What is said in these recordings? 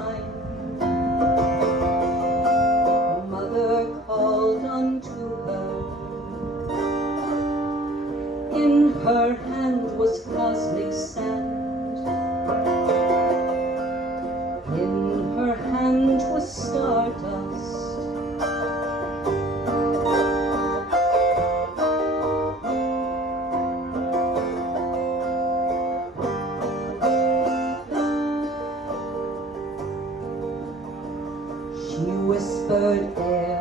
time. Mother called unto her. In her hand was cosmic sand. In her hand was stardust. Whispered air,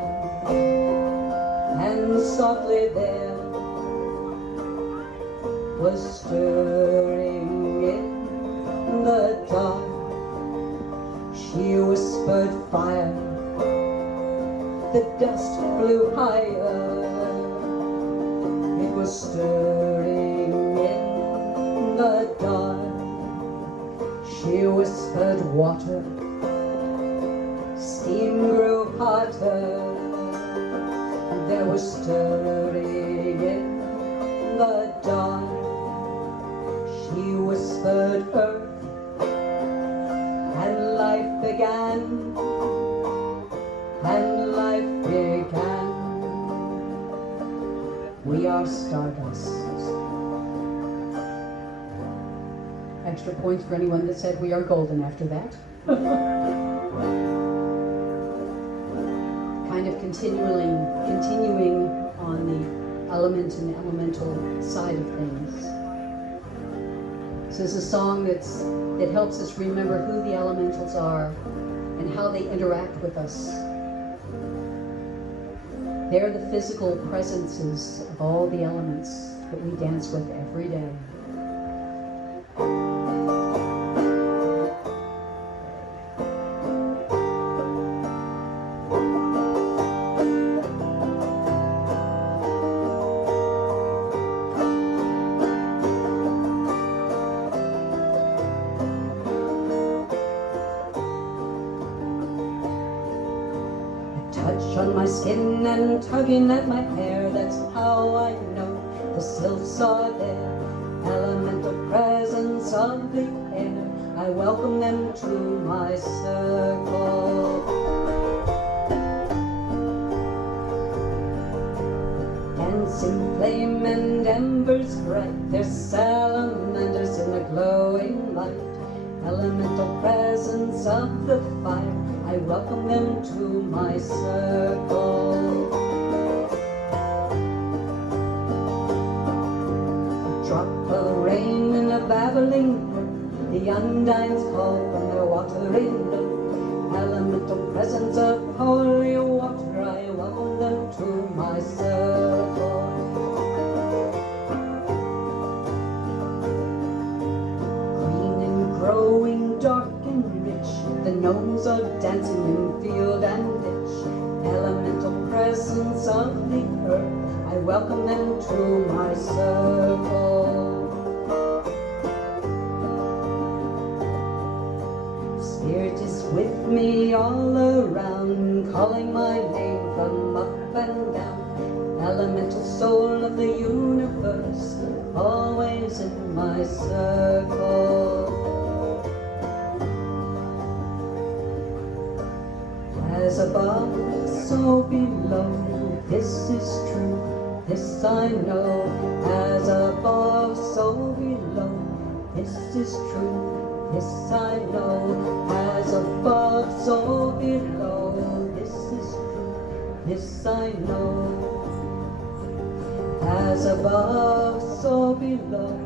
and softly there was stirring in the dark. She whispered fire, the dust flew higher. It was stirring in the dark. She whispered water, steam grew hotter. There was stirring in the dawn. She whispered earth, and life began. And life began. We are stardust. Extra points for anyone that said we are golden after that. Kind of continuing on the element and elemental side of things. So it's a song that helps us remember who the elementals are and how they interact with us. They're the physical presences of all the elements that we dance with every day. On my skin and tugging at my hair, that's how I know the sylphs are there. Elemental presence of the air, I welcome them to my circle. Dancing flame and embers bright, they're salamanders in the glowing light. Elemental presence of the fire, I welcome them to my circle. A drop of rain in a babbling brook, the undines call from their watery nook. Elemental presence of holy water, I welcome them to my circle. Green and growing, dark and rich, the gnomes are dancing in field and ditch. Elemental presence of the earth, I welcome them to my circle. Spirit is with me all around, calling my name from up and down. Elemental soul of the universe, always in my circle. As above, so below, this is true, this I know. As above, so below, this is true, this I know. As above, so below, this is true, this I know. As above, so below,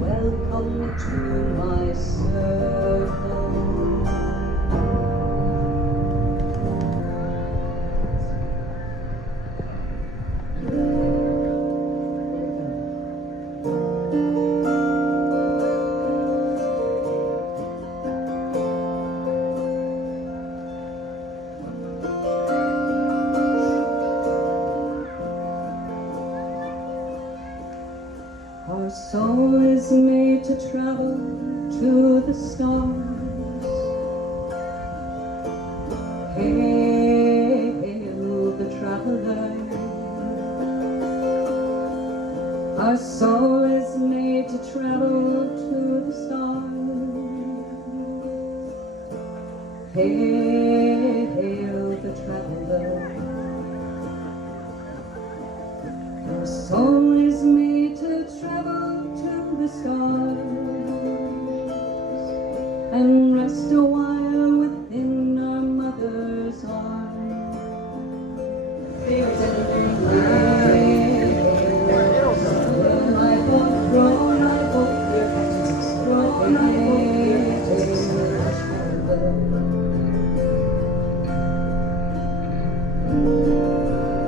welcome to my circle. Our soul is made to travel to the stars. Hail the traveler. Our soul is made to travel to the stars. Hail the traveler. Our soul is made to travel to the stars and rest a while within our mother's arms.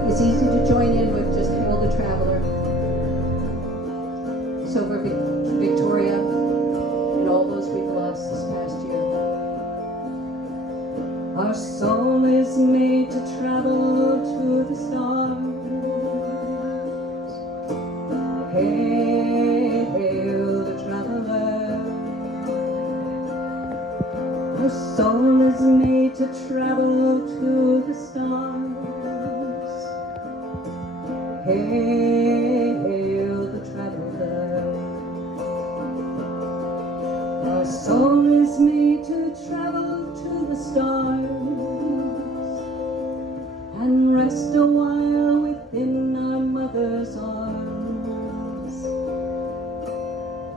It's easy to join in with just Hail the Traveler. It's over Victoria and all those we've lost this past year. Our soul is made to travel to the stars. Hail the traveler. Our soul is made to travel to the stars. Hail the traveler. Our soul is made to travel to the stars and rest a while within our mother's arms.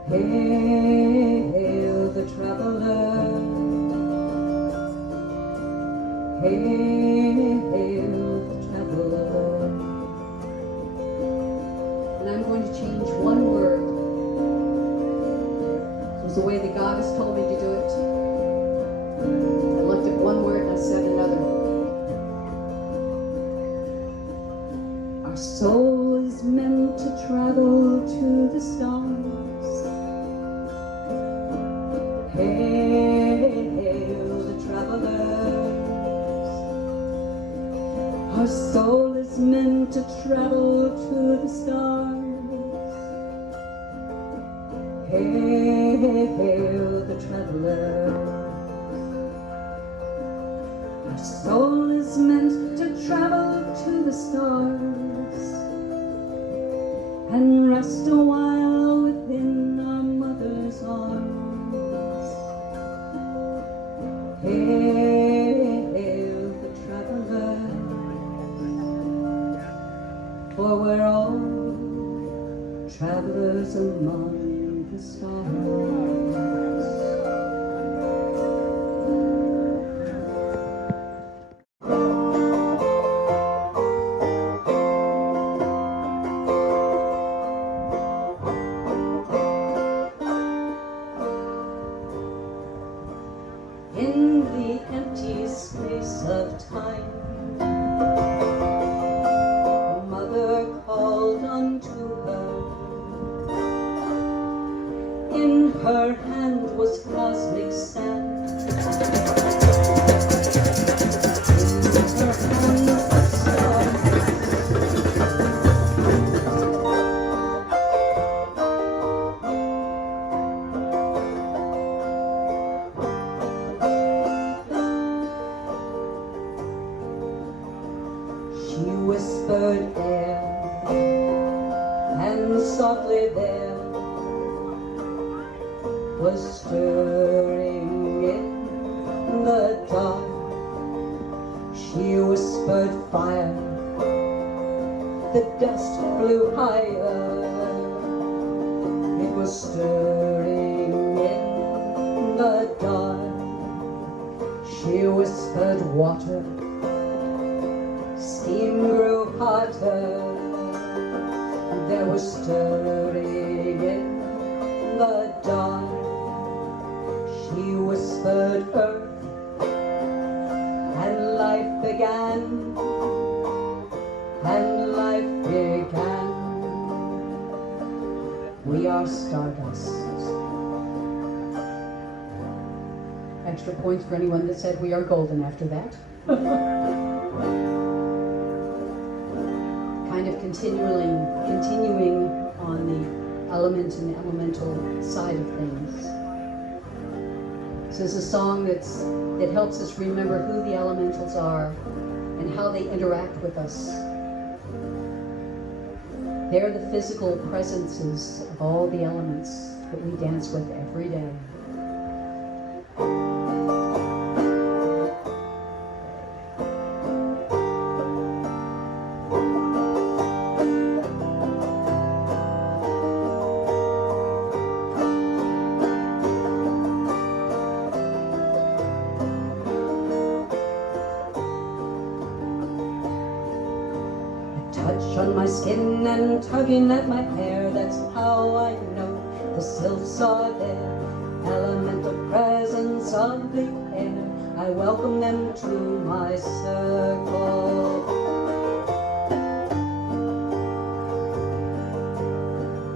Hail the traveler. Hail the traveler. And I'm going to change one word. It was the way the goddess told me to do it. I looked at one word and I said another. Our soul is meant to travel to the stars. Hail the travelers. Our soul is meant to travel to the stars. Hail the travelers. Our soul is meant to travel to the stars and rest a while within our mother's arms. Hail the travelers. For we're all travelers among the stars. In the empty space of time, Mother called unto her. In her hand was cosmic sand. In her hand was stars. She whispered air, and softly there was stirring in the dark. She whispered fire, the dust flew higher. It was stirring in the dark. She whispered water, steam grew hotter. There was stirring in the dark. She whispered earth, and life began, and life began. We are stardust. Extra points for anyone that said we are golden after that. Kind of continuing on the element and the elemental side of things. This is a song that helps us remember who the elementals are and how they interact with us. They're the physical presences of all the elements that we dance with every day. on my skin and tugging at my hair. That's how I know the sylphs are there. Elemental presence of the air, I welcome them to my circle.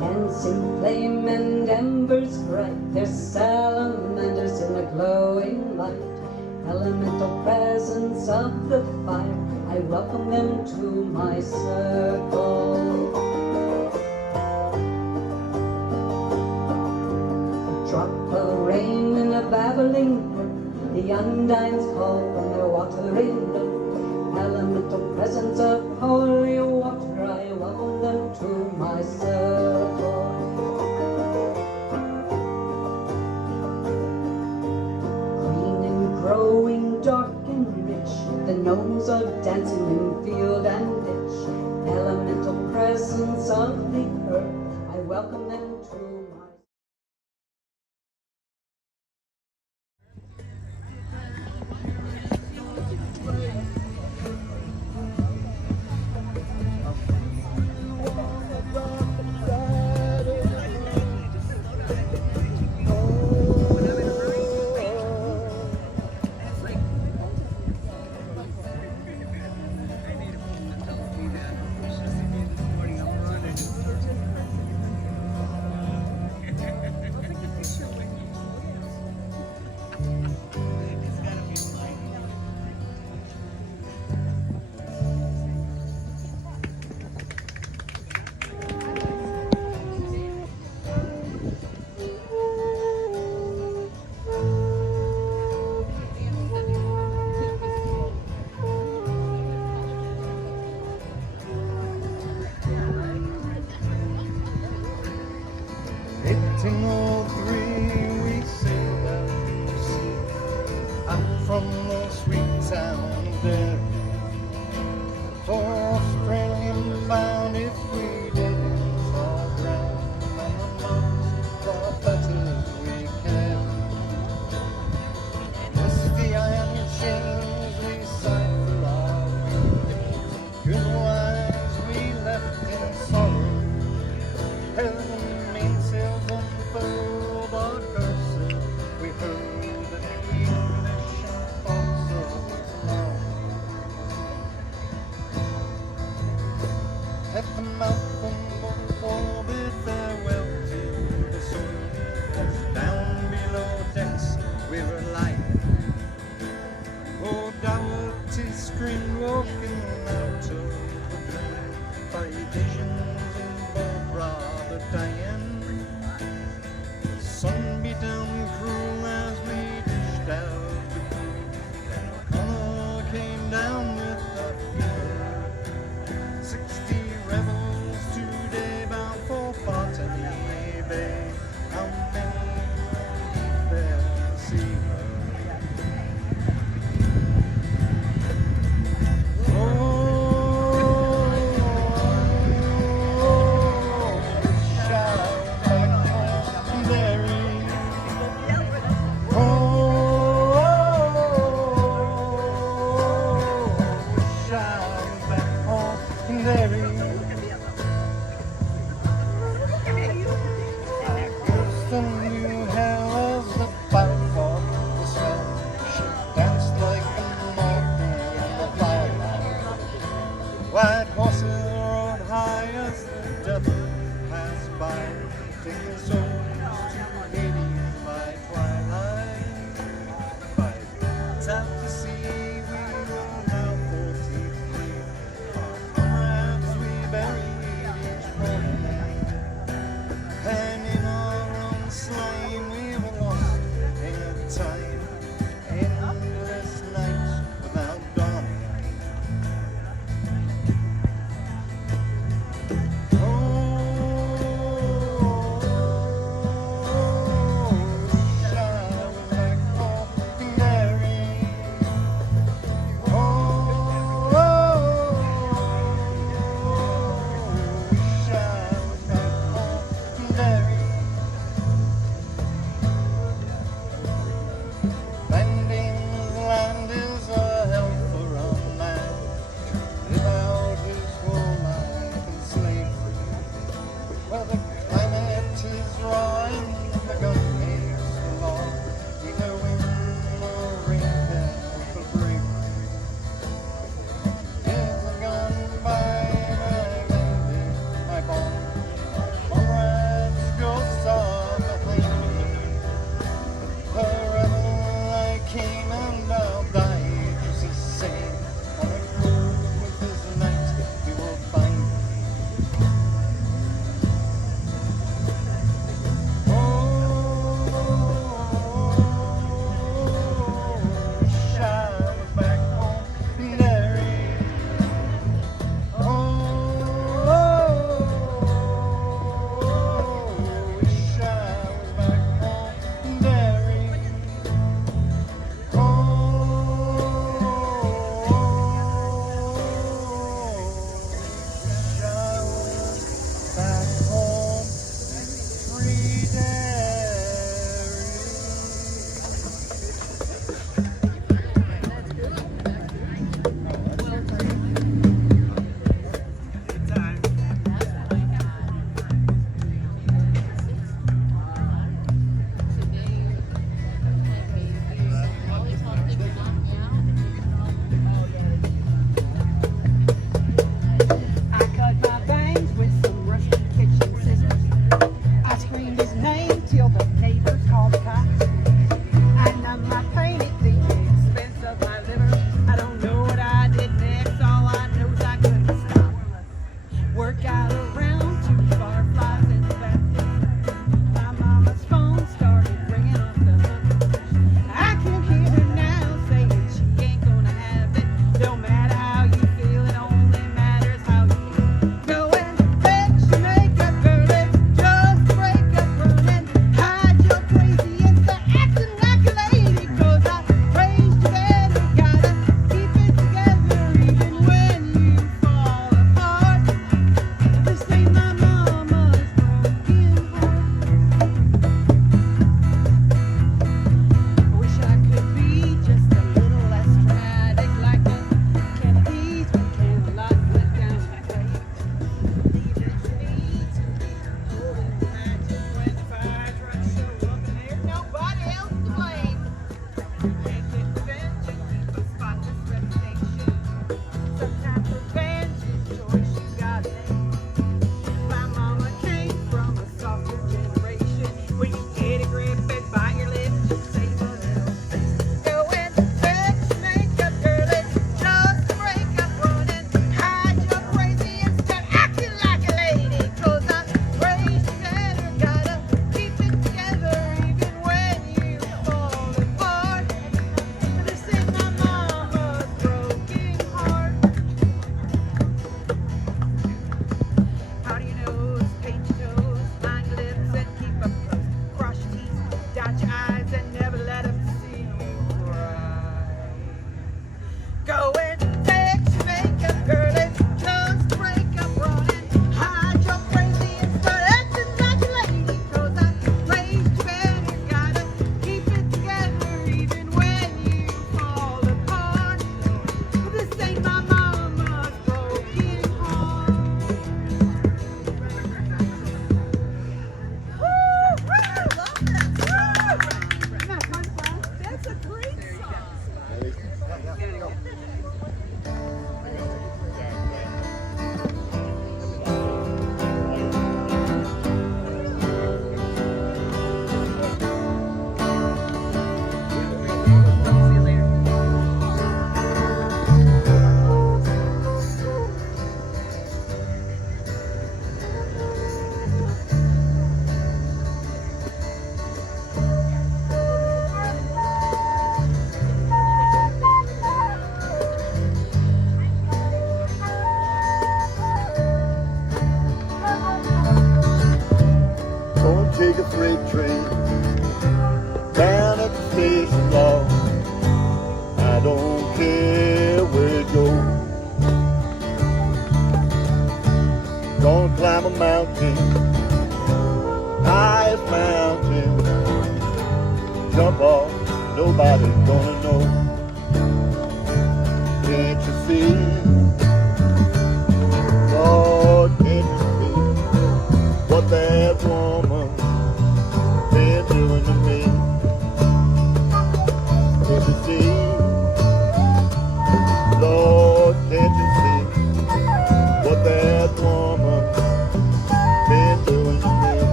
Dancing flame and embers bright, they're salamanders in the glowing light. Elemental presence of the fire, I welcome them to my circle. Drop of rain in a babbling brook, the undines call from their watery nook. Elemental presence of holy water, I welcome them to my circle. Green and growing, dark and rich, the gnomes are dancing in field and ditch. Elemental presence of the earth, I welcome them to my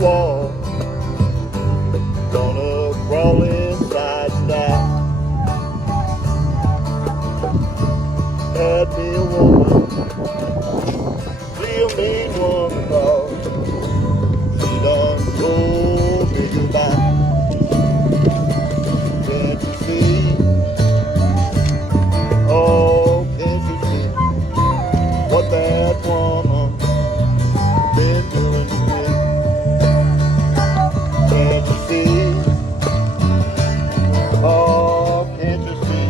wall. Gonna crawl inside and die. Had me a woman, real mean one, cause she done told me goodbye. Can't you see? Oh, can't you see what that woman been doing to me? Can't you see? Oh, can't you see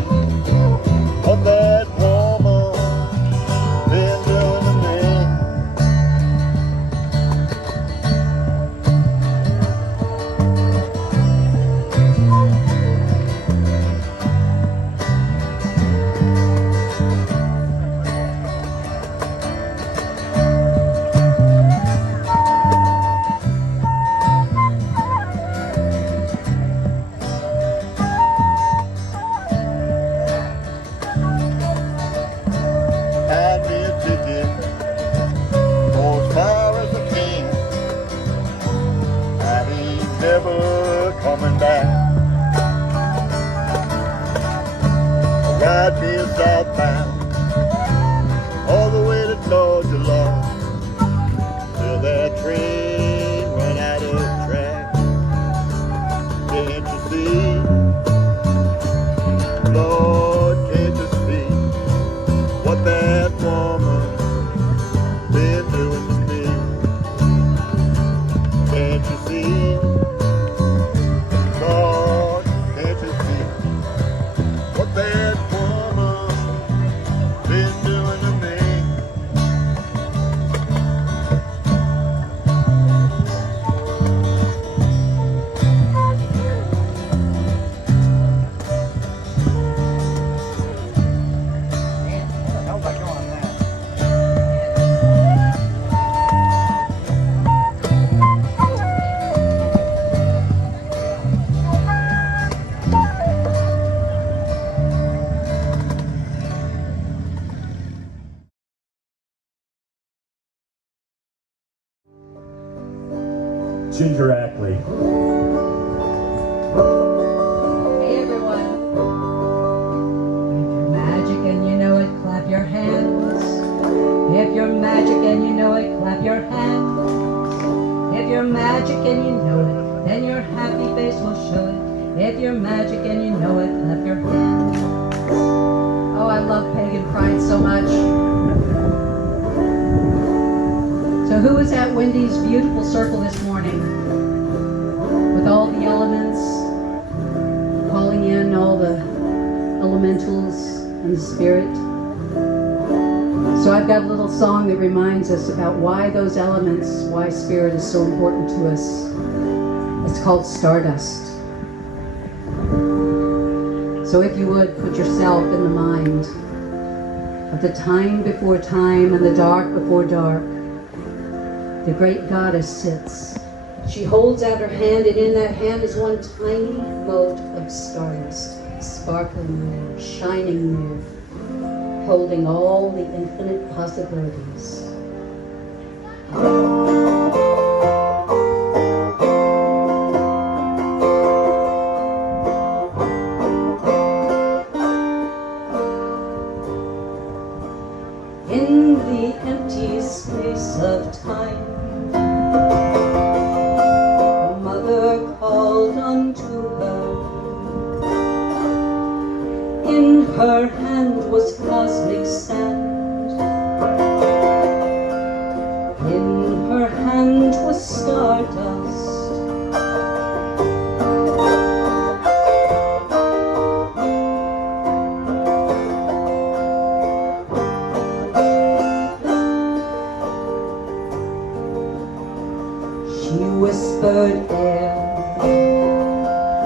what that woman been doing to me? Had me a ticket for as far as I can. I ain't never coming back. Ride me a southbound all the way to Georgia, Lord, till that train run out of track. Can't you see? Lord, can't you see what that woman been doing to me? Can't you see? Lord, can't you see what that woman been doing to me? How about you on that? Ginger Ackley. Hey everyone. If you're magic and you know it, clap your hands. If you're magic and you know it, clap your hands. If you're magic and you know it, then your happy face will show it. If you're magic and you know it, clap your hands. Oh, I love Pagan Pride so much. So who was at Wendy's beautiful circle this morning? With all the elements, calling in all the elementals and the spirit. So I've got a little song that reminds us about why those elements, why spirit is so important to us. It's called Stardust. So if you would, put yourself in the mind of the time before time and the dark before dark. The great goddess sits. She holds out her hand, and in that hand is one tiny mote of stardust, sparkling there, shining there, holding all the infinite possibilities. In the empty space of time, the mother called unto her. In her hand was cosmic sand. In her hand was stardust. She whispered air,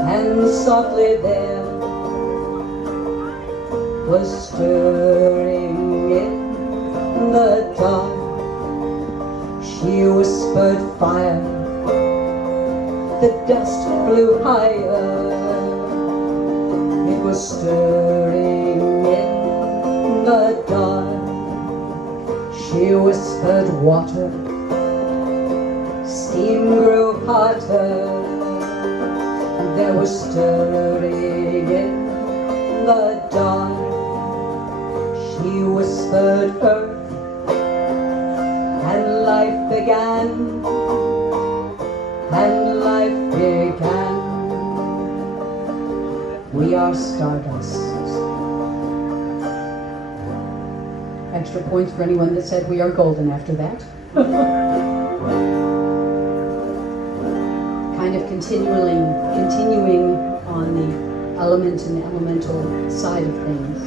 and softly there was stirring in the dark. She whispered fire, the dust flew higher. It was stirring in the dark. She whispered water, steam grew water. There was stirring in the dawn. She whispered earth, and life began, and life began. We are stardust. Extra points for anyone that said we are golden after that. Kind of continuing on the element and the elemental side of things.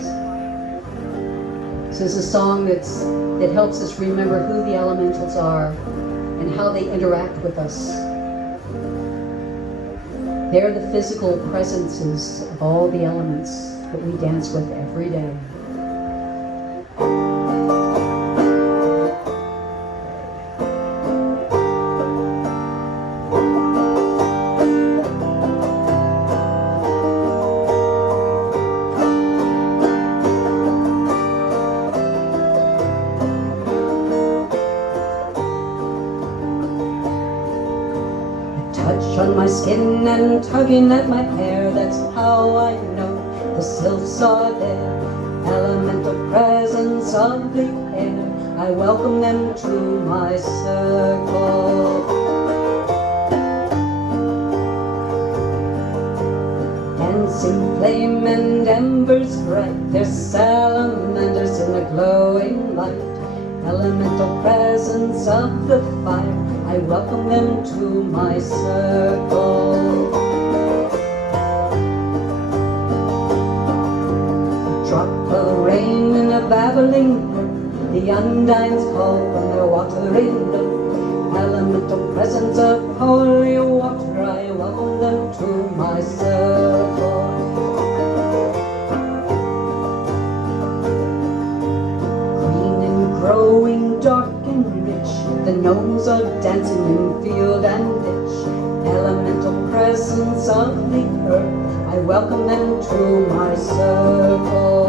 So it's a song that helps us remember who the elementals are and how they interact with us. They're the physical presences of all the elements that we dance with every day. On my skin and tugging at my hair, that's how I know the sylphs are there. Elemental presence of the air, I welcome them to my circle. Dancing flame and embers bright, they're salamanders in the glowing light. Elemental presence of the fire, I welcome them to my circle. A drop of rain in a babbling brook, the undines call from their watery nook. Elemental presence of holy water, I welcome them to my circle. Growing dark and rich, the gnomes are dancing in field and ditch. Elemental presence of the earth, I welcome them to my circle.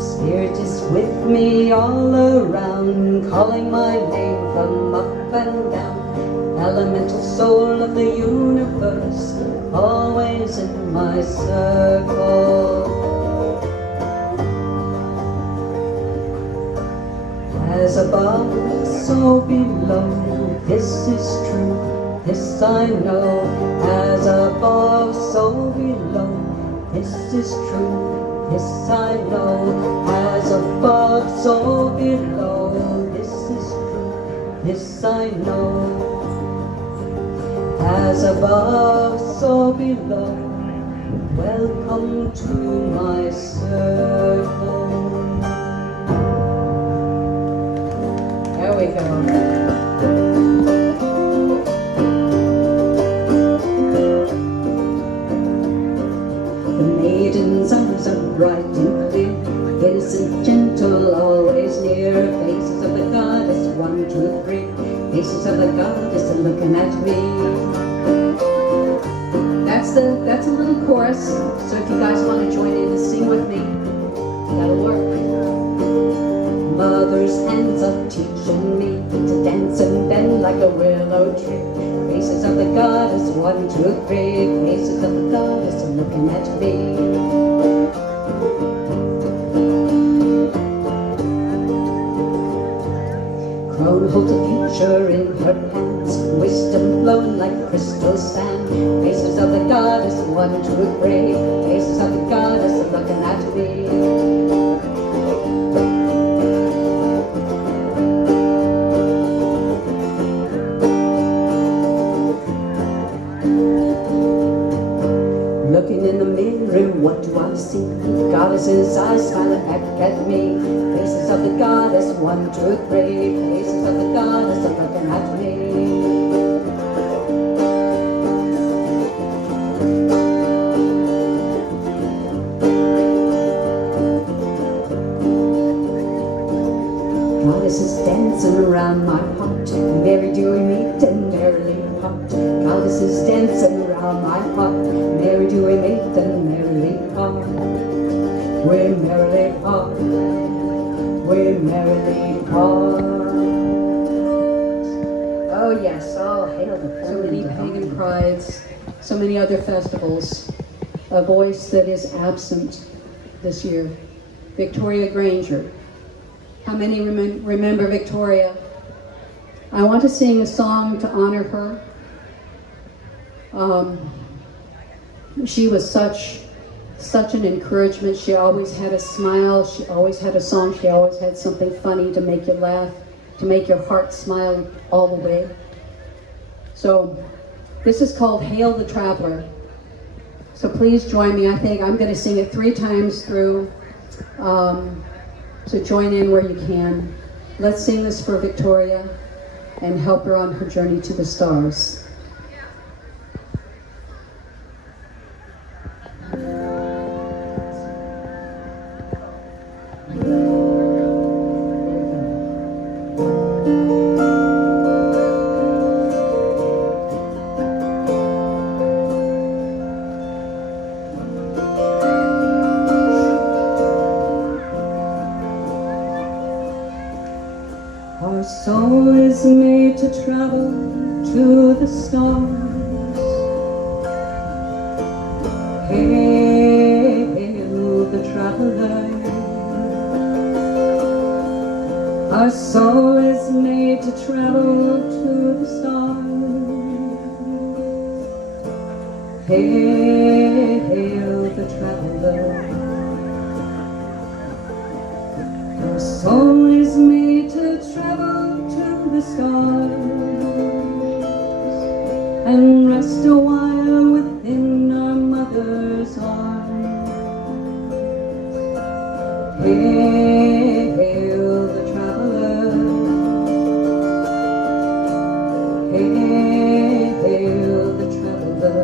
Spirit is with me all around, calling my name from up and down. Elemental soul of the universe, always in my circle. As above, so below, this is true, this I know. As above, so below, this is true, this I know. As above, so below, this is true, this I know. As above, so below, welcome to my circle. There we go. Eyes are bright and clear, innocent, gentle, always near. Faces of the goddess, 1, 2, 3. Faces of the goddess are looking at me. That's a little chorus. So if you guys want to join in and sing with me, that'll work. Mother's hands are teaching me to dance and bend like a willow tree. Faces of the goddess, 1, 2, 3. Faces of the goddess are looking at me. Crone holds a future in her hands, wisdom blown like crystal sand. Faces of the goddess, 1, 2, 3. Faces of the goddess are looking at me. Looking in the mirror, what do I see? The goddess's eyes smiling back at me. Faces of the goddess, 1, 2, 3. Faces of the goddess are looking at me. Goddesses dancing around my heart. Mary do we meet and merrily part. Goddesses dancing around my heart. Mary do we meet and merrily part. We merrily part. We merrily part. Prides, so many other festivals, a voice that is absent this year, Victoria Granger. How many remember Victoria? I want to sing a song to honor her. She was such an encouragement. She always had a smile. She always had a song. She always had something funny to make you laugh, to make your heart smile all the way. So this is called Hail the Traveler. So please join me. I think I'm going to sing it 3 times through. So join in where you can. Let's sing this for Victoria and help her on her journey to the stars. Our soul is made to travel to the stars. Hail the traveler. Our soul is made to travel to the stars. Hail the traveler. Our soul is made to travel to the stars and rest a while within our mother's arms. Hail the traveler. Hail the traveler.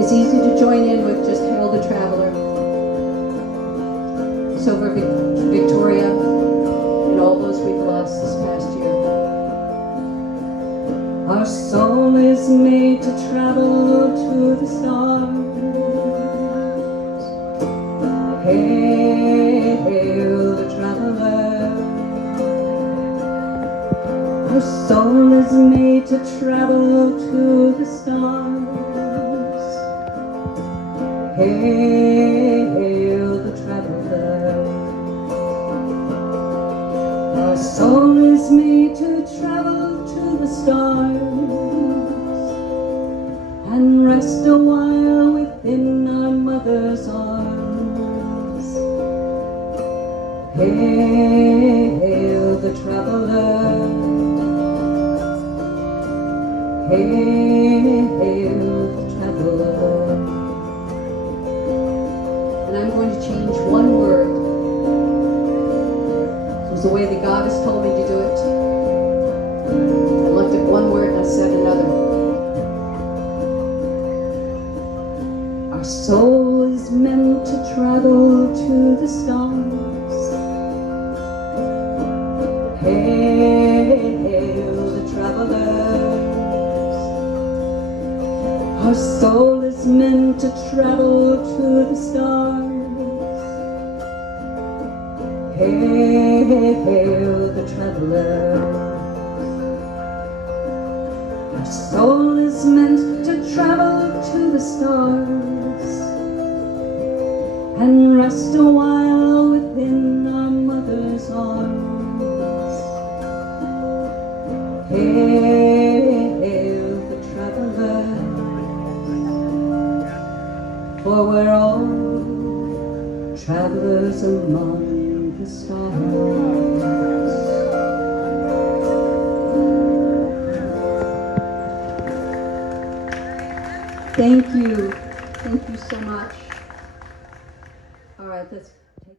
It's easy to join in with just Hail the Traveler. So for Victoria and all those we've lost this past year. Our soul is made to travel to the stars. Hail the traveler. Our soul is made to travel to the stars. Hail the traveler. Our soul is made to travel to the stars and rest a while within our mother's arms. Hail the traveler. Hail the traveler. And I'm going to change one word. It was the way that God has told me to do it. I looked at one word and I said another. Our soul is meant to travel to the stars. Hail the travelers. Our soul is meant to travel to the stars. Hail the travelers. Our soul is meant to travel to the stars and rest a while within our mother's arms. Hail the travelers. For we're all travelers among the stars. Thank you. Thank you so much. All right, let's take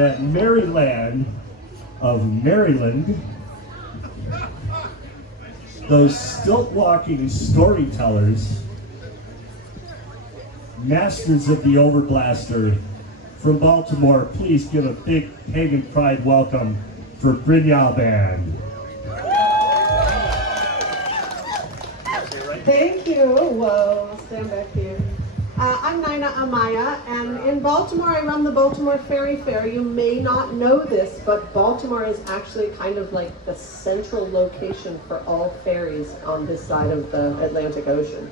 that merry land of Maryland, those stilt-walking storytellers, masters of the overblaster from Baltimore, please give a big Pagan Pride welcome for Brinjal Band. Thank you. Whoa, I'll stand back here. I'm Nina Amaya, and in Baltimore I run the Baltimore Ferry Fair. You may not know this, but Baltimore is actually kind of like the central location for all ferries on this side of the Atlantic Ocean.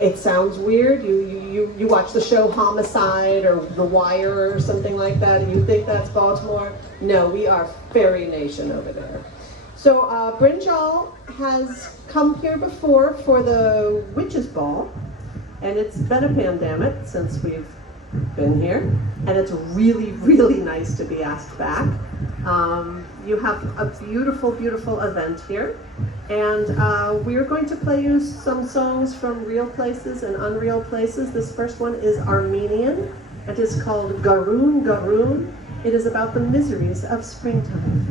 It sounds weird. You watch the show Homicide or The Wire or something like that, and you think that's Baltimore. No, we are Ferry Nation over there. So Brinjal has come here before for the Witches' Ball, and it's been a pandemic since we've been here, and it's really, really nice to be asked back. You have a beautiful, beautiful event here, and we're going to play you some songs from real places and unreal places. This first one is Armenian. It is called Garoon Garoon. It is about the miseries of springtime.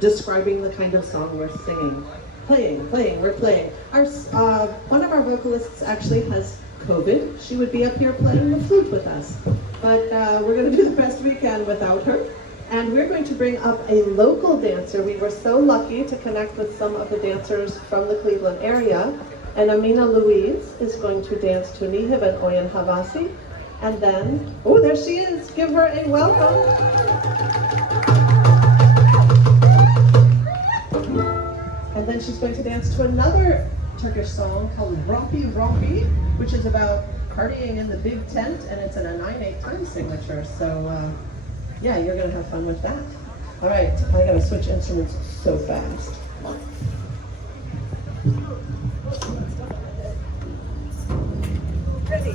Describing the kind of song we're singing. We're playing. One of our vocalists actually has COVID. She would be up here playing the flute with us. But we're going to do the best we can without her. And we're going to bring up a local dancer. We were so lucky to connect with some of the dancers from the Cleveland area. And Amina Louise is going to dance to Nihib and Oyen Havasi. And then, oh, there she is. Give her a welcome. And then she's going to dance to another Turkish song called Rompi Rompi, which is about partying in the big tent, and it's in a 9/8 time signature. So yeah, you're gonna have fun with that. All right, I gotta switch instruments so fast. Ready.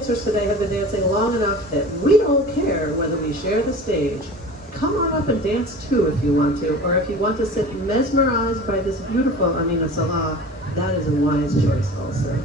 dancers today have been dancing long enough that we don't care whether we share the stage. Come on up and dance too if you want to, or if you want to sit mesmerized by this beautiful Amina Salah, that is a wise choice also.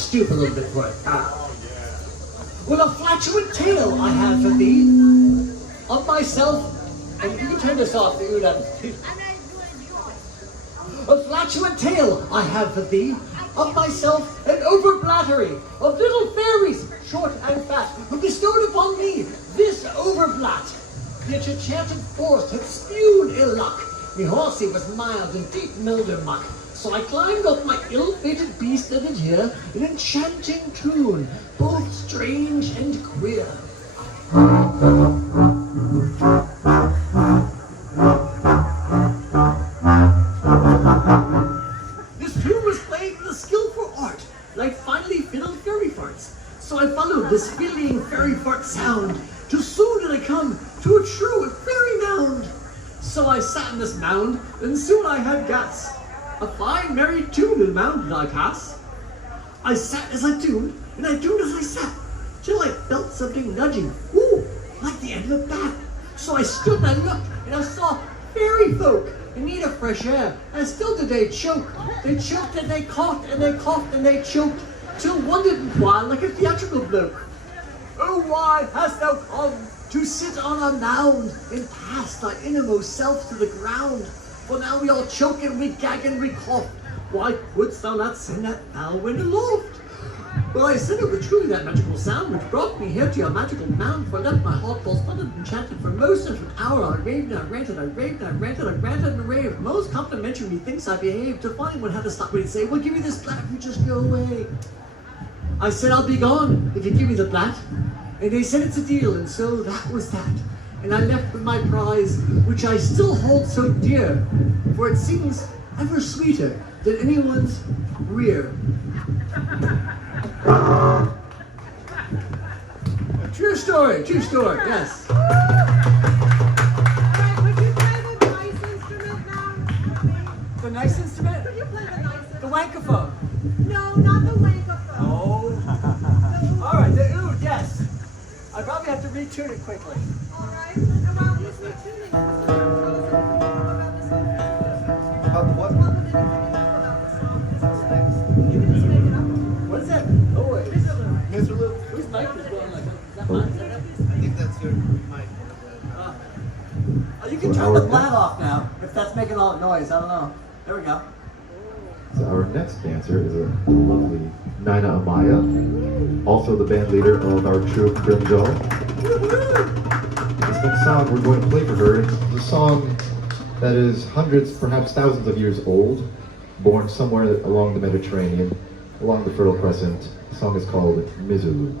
stoop a little bit for it. Well, a flatulent tale I have for thee of myself, and you can turn this off, a flatulent tale I have for thee of myself, and overblattery of little fairies, short and fat, who bestowed upon me this overblat. The enchanted forest had spewed ill luck. Me horsey was mild and deep milder muck. So I climbed up my ill-fated beast that did hear an enchanting tune, both strange and queer. This tune was played with a skillful art, like finely fiddled fairy farts. So I followed this fiddling fairy fart sound, till soon did I come to a true fairy mound. So I sat in this mound, and soon I had gas. A fine merry tune in mound did I pass. I sat as I tuned, and I tuned as I sat, till I felt something nudging, ooh, like the end of a bat. So I stood and I looked, and I saw fairy folk in need of fresh air, and still did they choke. They choked and they coughed and they coughed and they choked, till one did inquire like a theatrical bloke, oh, why hast thou come to sit on a mound and pass thy innermost self to the ground? For now we all choke and we gag and we cough. Why wouldst thou not send that foul wind aloft? Well, I said it was truly that magical sound which brought me here to your magical mound, for left my heart full splendid enchanted. For most of an hour I raved and I ranted, I raved and I ranted, I ranted and raved. Most complimentary methinks I behaved, to find one had to stop me and say, well, give me this blat, you just go away. I said, I'll be gone if you give me the blat. And they said it's a deal, and so that was that. And I left with my prize, which I still hold so dear, for it seems ever sweeter than anyone's rear. True story, yes. Alright, would you play the nice instrument now? The nice instrument? Could you play the nice instrument? The wankophone. No, not the wankophone. Oh. All right, the oud, yes. I probably have to retune it quickly. Alright, and while he's retuning, tell us about the song. About the what? Tell us about the song. This is next. You can just make it up. What is that? Oh, wait. Mr. Lou? Whose mic is going like that? Is that mine? Is that it? I think that's your mic. Oh, you can turn the blat off now, if that's making all that noise. I don't know. There we go. So our next dancer is a lovely Nina Amaya, also the band leader of our troupe Brinjal. This next song we're going to play for her is a song that is hundreds, perhaps thousands of years old, born somewhere along the Mediterranean, along the Fertile Crescent. The song is called Mizulu.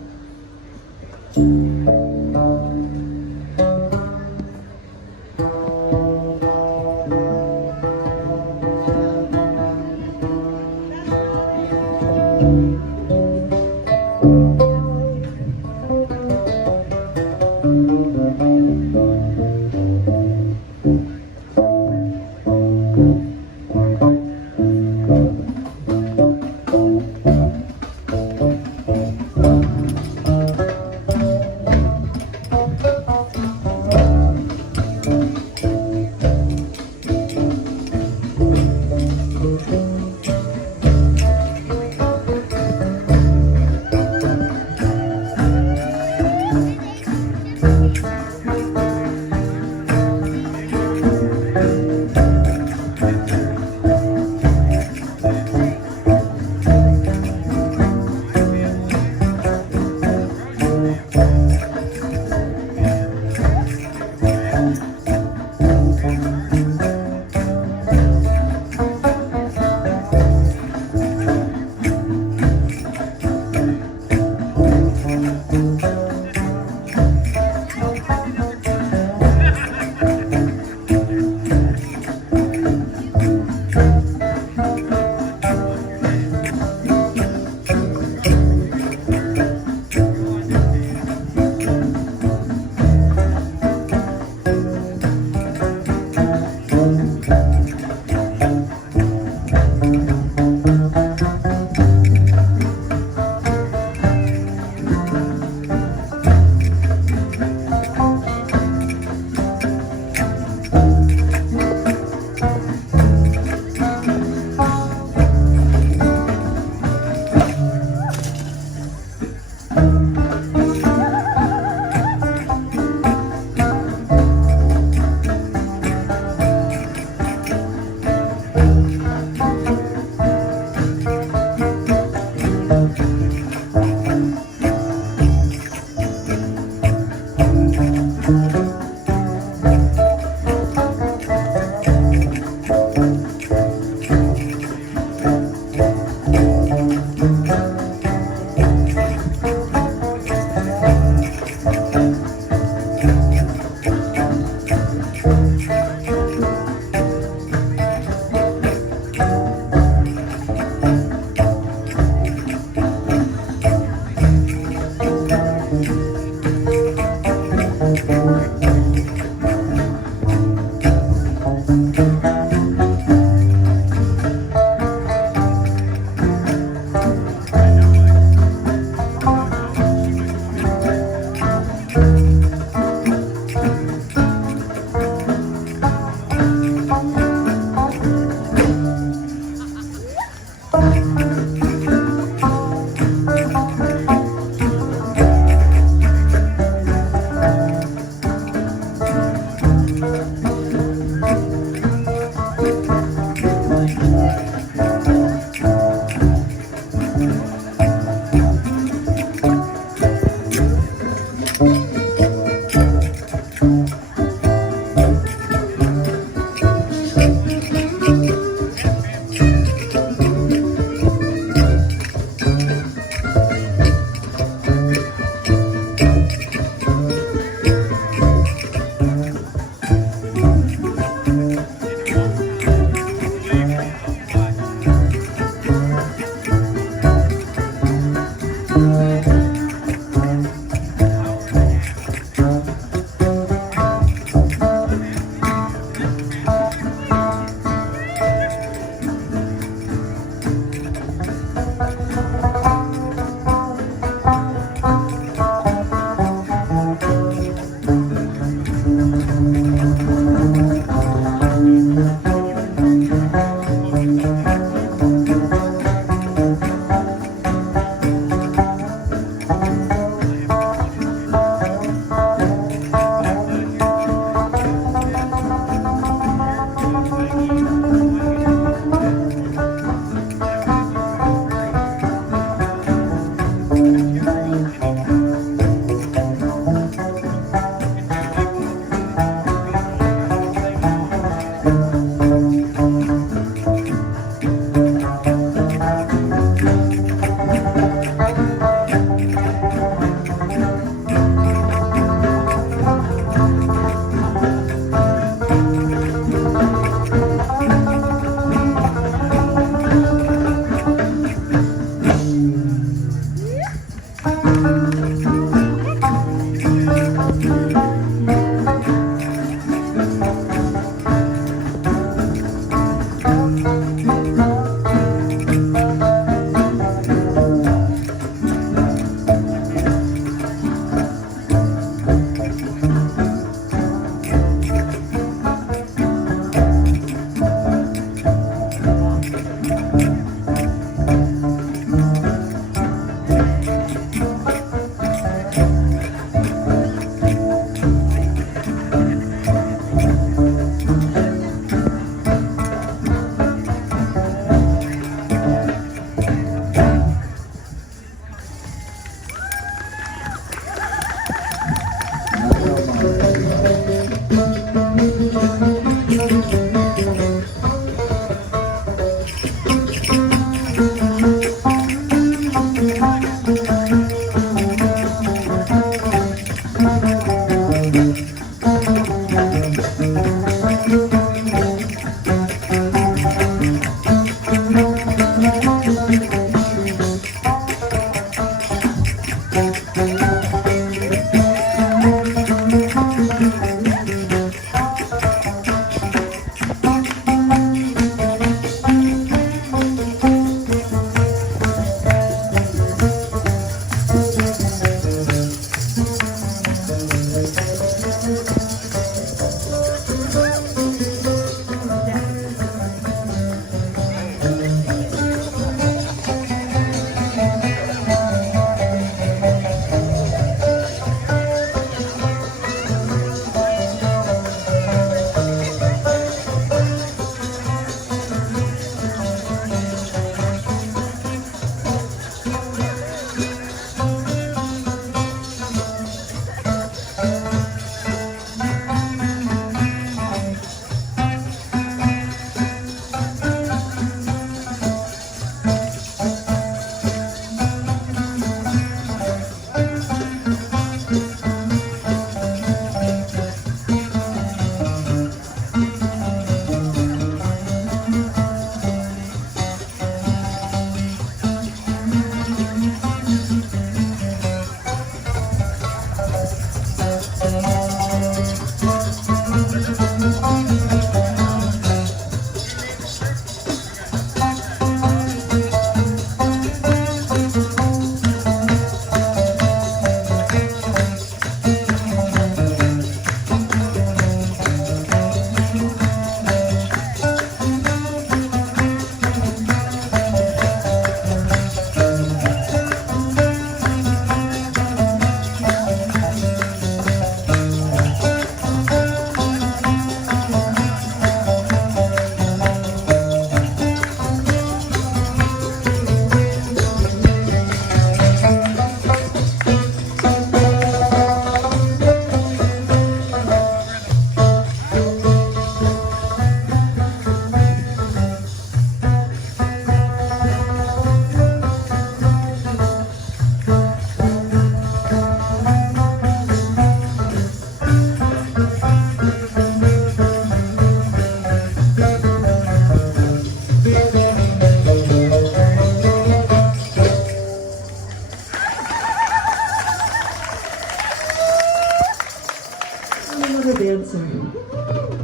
composer.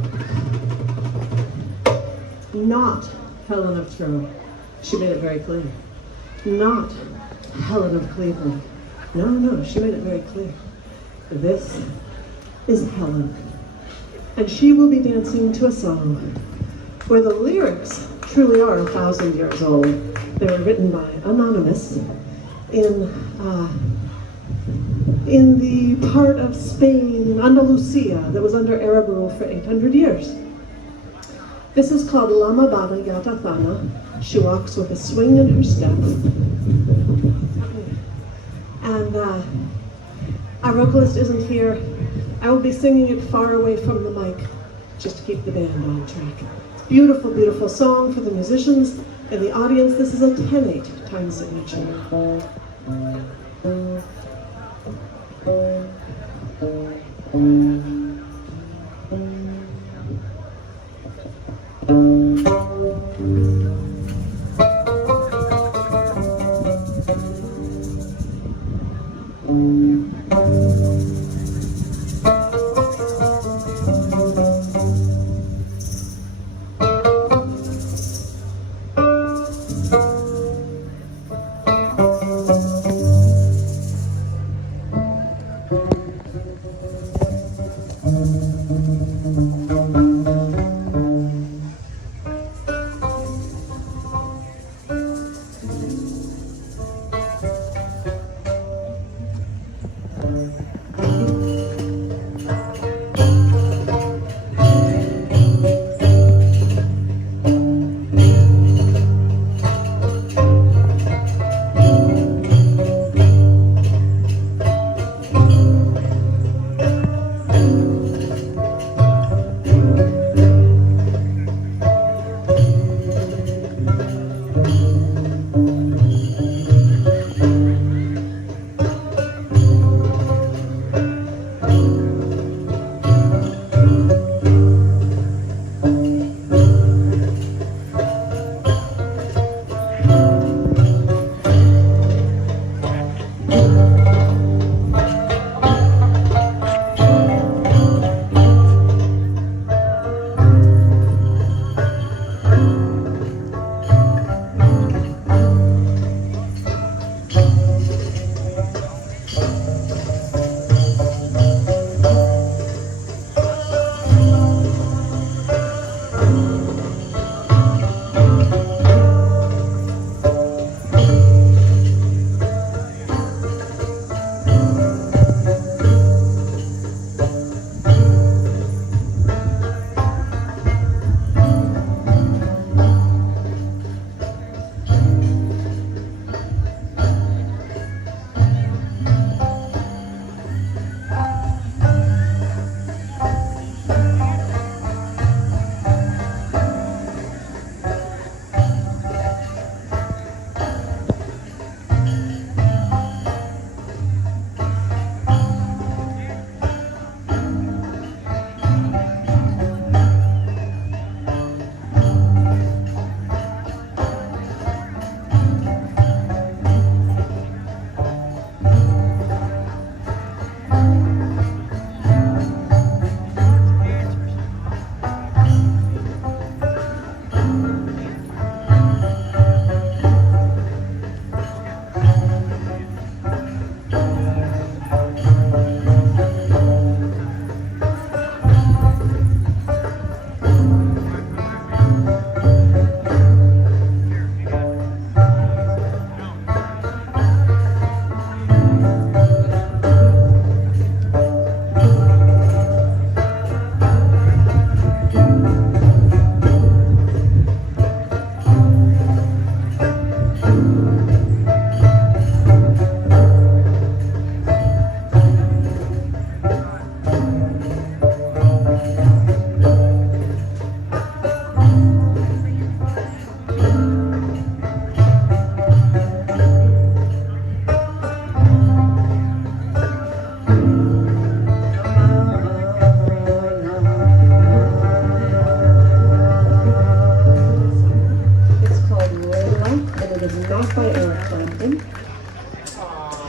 Not Helen of Troy. She made it very clear. Not Helen of Cleveland. No, she made it very clear. This is Helen. And she will be dancing to a song where the lyrics truly are 1,000 years old. They were written by Anonymous in the part of Spain, Andalusia, that was under Arab rule for 800 years. This is called Lama Bada Yata Thana. She walks with a swing in her step. And our vocalist isn't here. I will be singing it far away from the mic, just to keep the band on track. Beautiful, beautiful song for the musicians and the audience. This is a 10/8 time signature.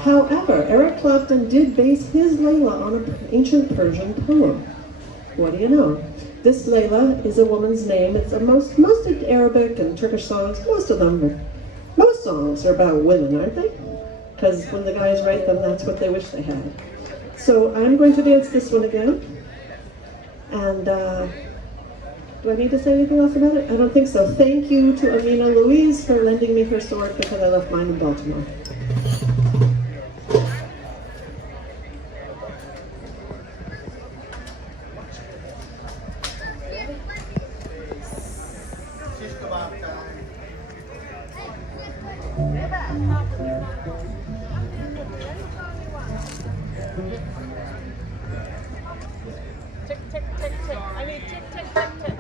However, Eric Clapton did base his Layla on an ancient Persian poem. what do you know? This Layla is a woman's name. It's a most of Arabic and Turkish songs, most songs are about women, aren't they? Because when the guys write them, that's what they wish they had. So I'm going to dance this one again. And do I need to say anything else about it? I don't think so. Thank you to Amina Louise for lending me her sword because I left mine in Baltimore. Tick, tick, tick, tick. I mean, tick, tick, tick, tick.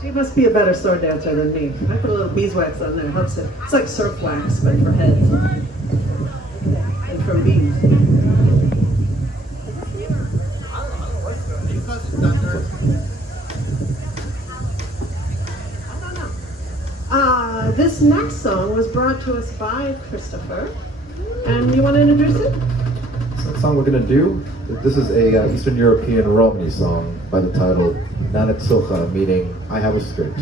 She must be a better sword dancer than me. I put a little beeswax on there, helps it. It's like surf wax, but for heads. And from bees. I don't know. This next song was brought to us by Christopher. And you want to introduce it? So the song we're going to do, this is a Eastern European Romany song by the title Nanet Socha, meaning I have a skirt.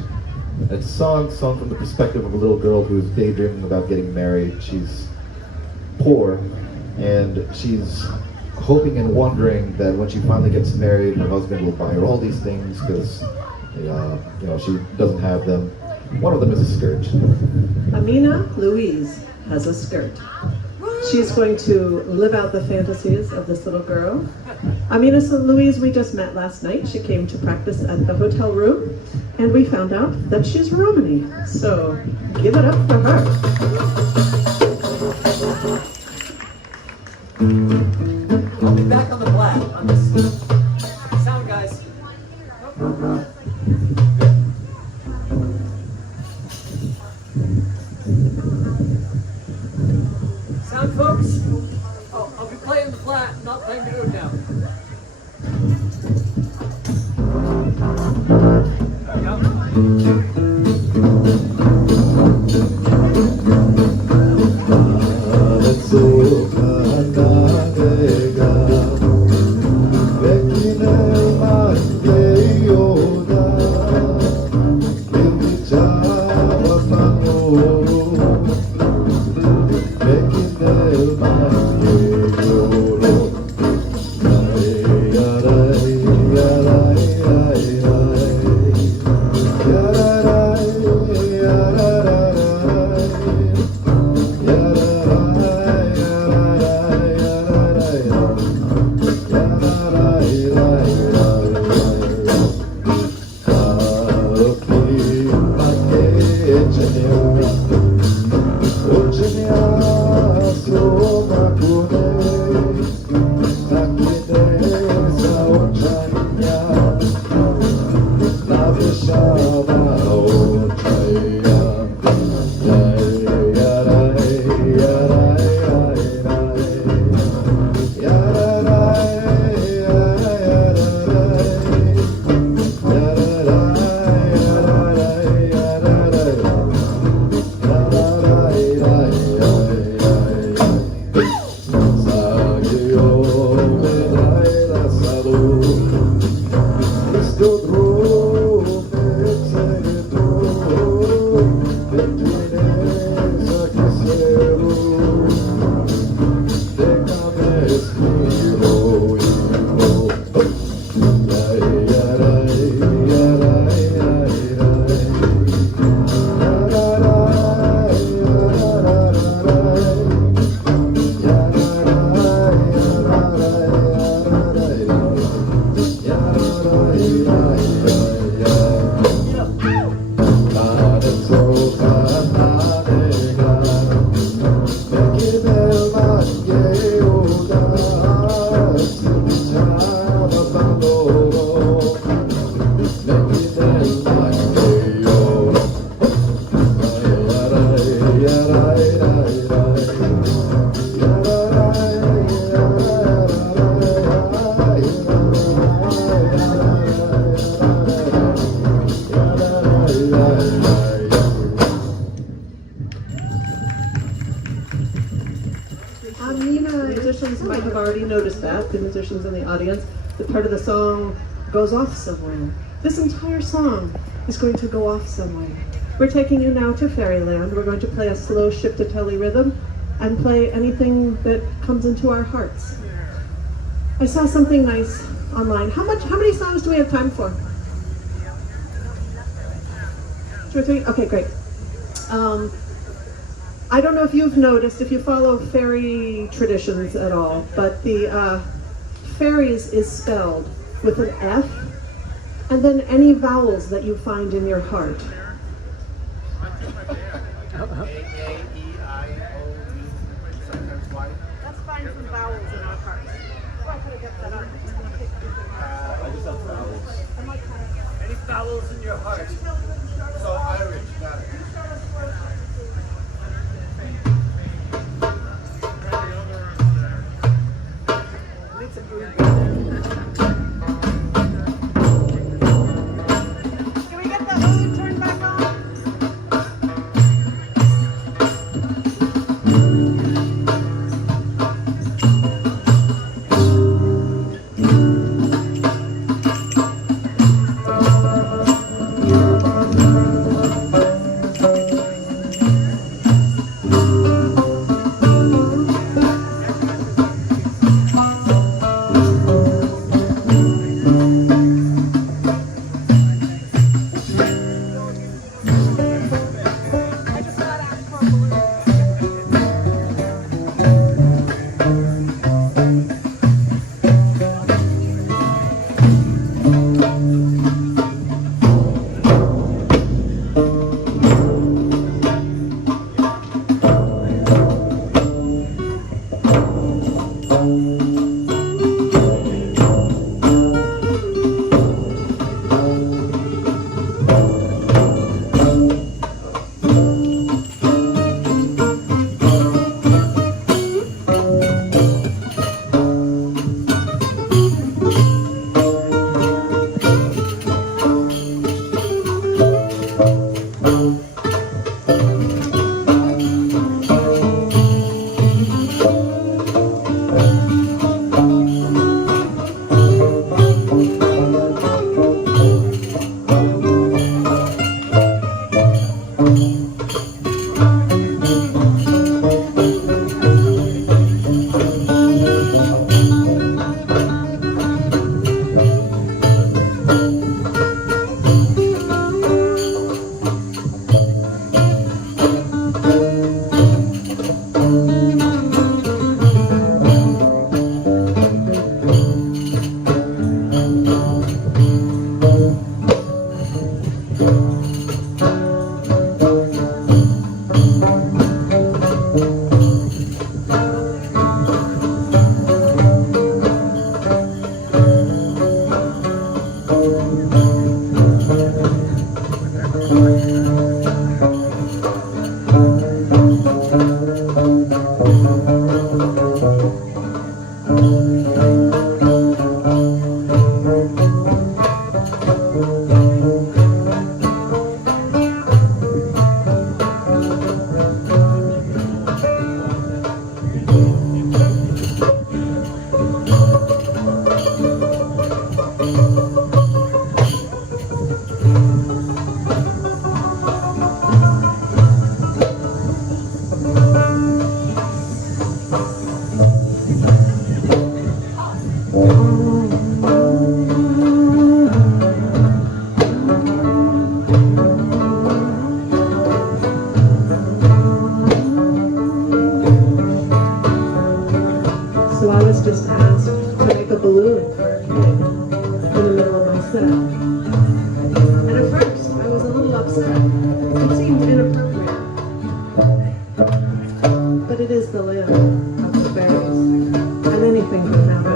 It's a song sung from the perspective of a little girl who's daydreaming about getting married. She's poor, and she's hoping and wondering that when she finally gets married, her husband will buy her all these things because she doesn't have them. One of them is a skirt. Amina Louise has a skirt. She's going to live out the fantasies of this little girl Amina St. Louise, we just met last night. She came to practice at the hotel room, and we found out that she's Romany. So give it up for her. I'll be back on the flat on this sound, guys. Sound, folks. Oh, I'll be playing the flat, not playing the oud now. musicians might have already noticed that, the musicians in the audience, that part of the song goes off somewhere. This entire song is going to go off somewhere. We're taking you now to Fairyland. We're going to play a slow ship-to-telly rhythm and play anything that comes into our hearts. I saw something nice online. How many songs do we have time for? 2 or 3? Okay, great. I don't know if you've noticed, if you follow fairy traditions at all, but the fairies is spelled with an F, and then any vowels that you find in your heart. Let's find some vowels in our hearts. Oh, I could have kept that up. I just have vowels. Any vowels in your heart? So Irish, got it. Can we get the oud turned back on? It seemed inappropriate. But it is the land of the fairies, and anything can happen.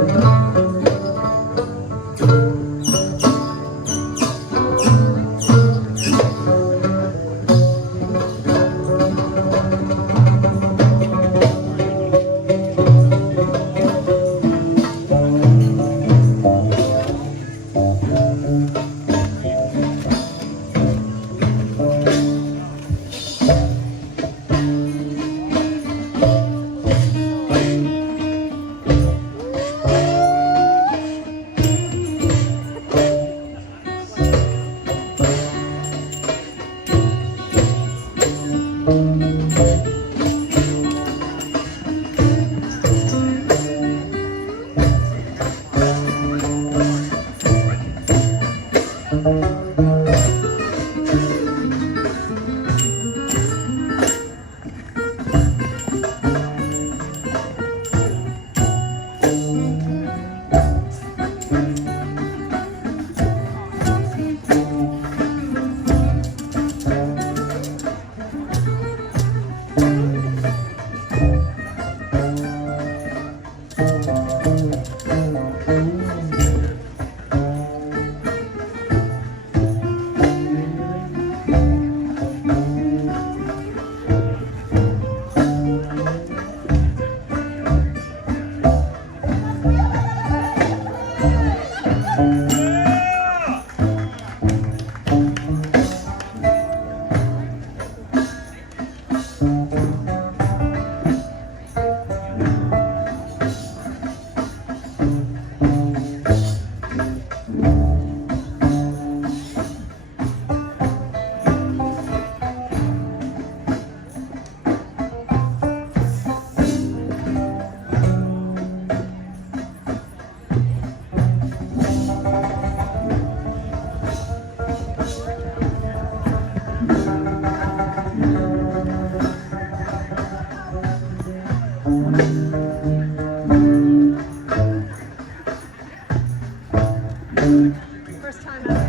First time ever.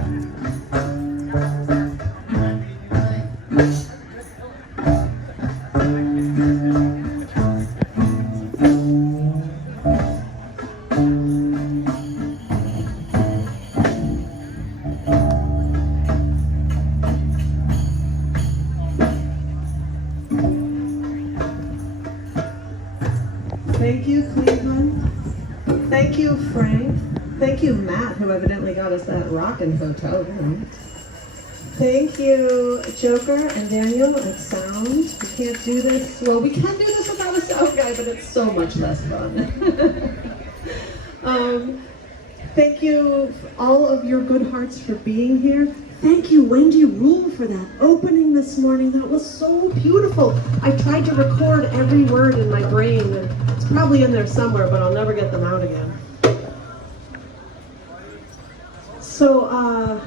Thank you, Cleveland. Thank you, Frank. Thank you, Matt, who evidently got us that rockin' hotel room. Thank you, Joker and Daniel at Sound. We can't do this. Well, we can do this without a sound guy, but it's so much less fun. Thank you, all of your good hearts, for being here. Thank you, Wendy Rule, for that opening this morning. That was so beautiful. I tried to record every word in my brain, and it's probably in there somewhere, but I'll never get them out again. So,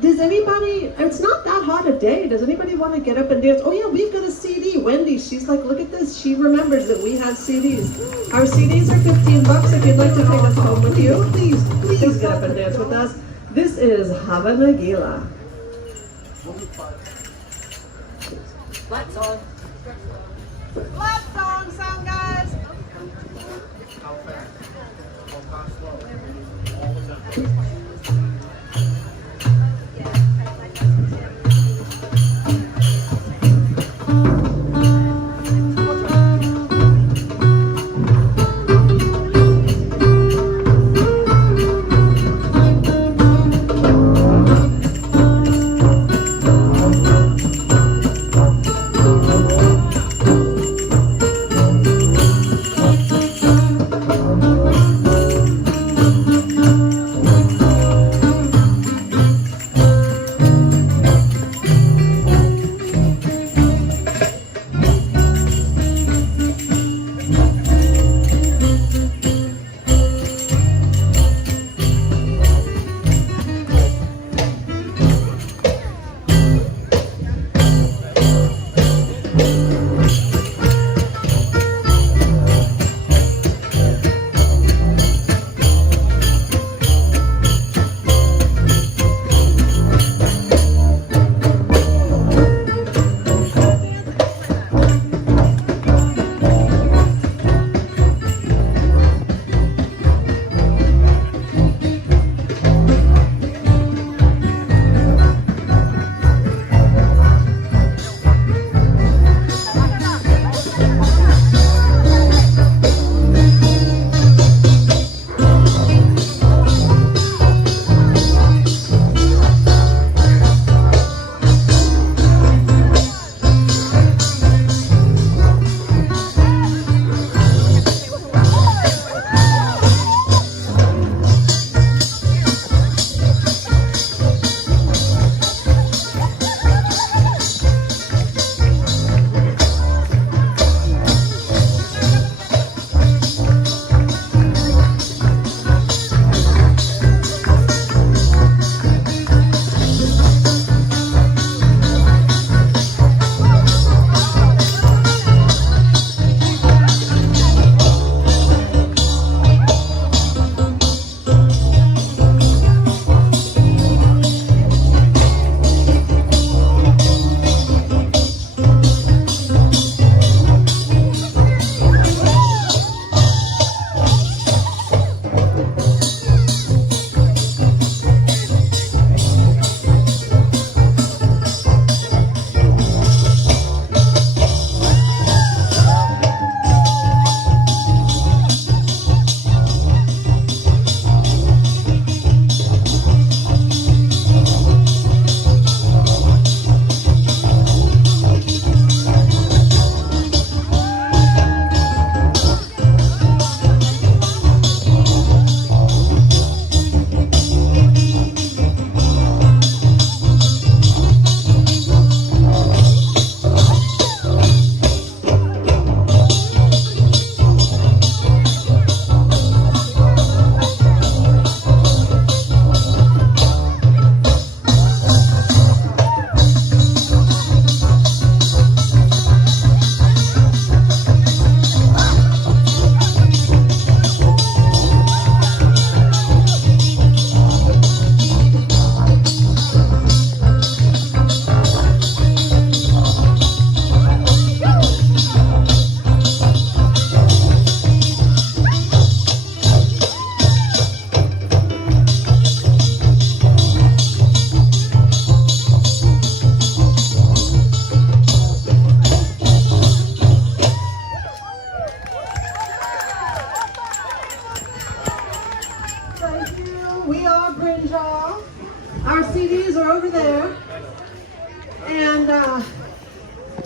does anybody, it's not that hot a day, does anybody want to get up and dance? Oh yeah, we've got a CD. Wendy, she's like, look at this. She remembers that we have CDs. Our CDs are $15 if you'd like to take us home with you. Please get up and dance with us. This is Hava Nagila. Flat song. Flat song, sound guys.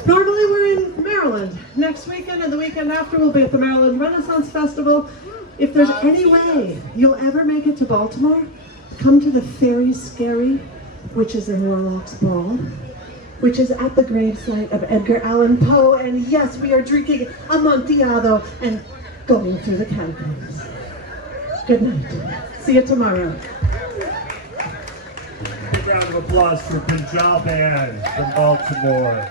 Normally we're in Maryland. Next weekend and the weekend after we'll be at the Maryland Renaissance Festival. If there's any way you'll ever make it to Baltimore, come to the Very Scary, which is in Warlock's Ball, which is at the gravesite of Edgar Allan Poe. And yes, we are drinking Amontillado and going through the catacombs. Good night. See you tomorrow. Big round of applause for Brinjal Band from Baltimore.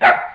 Arr!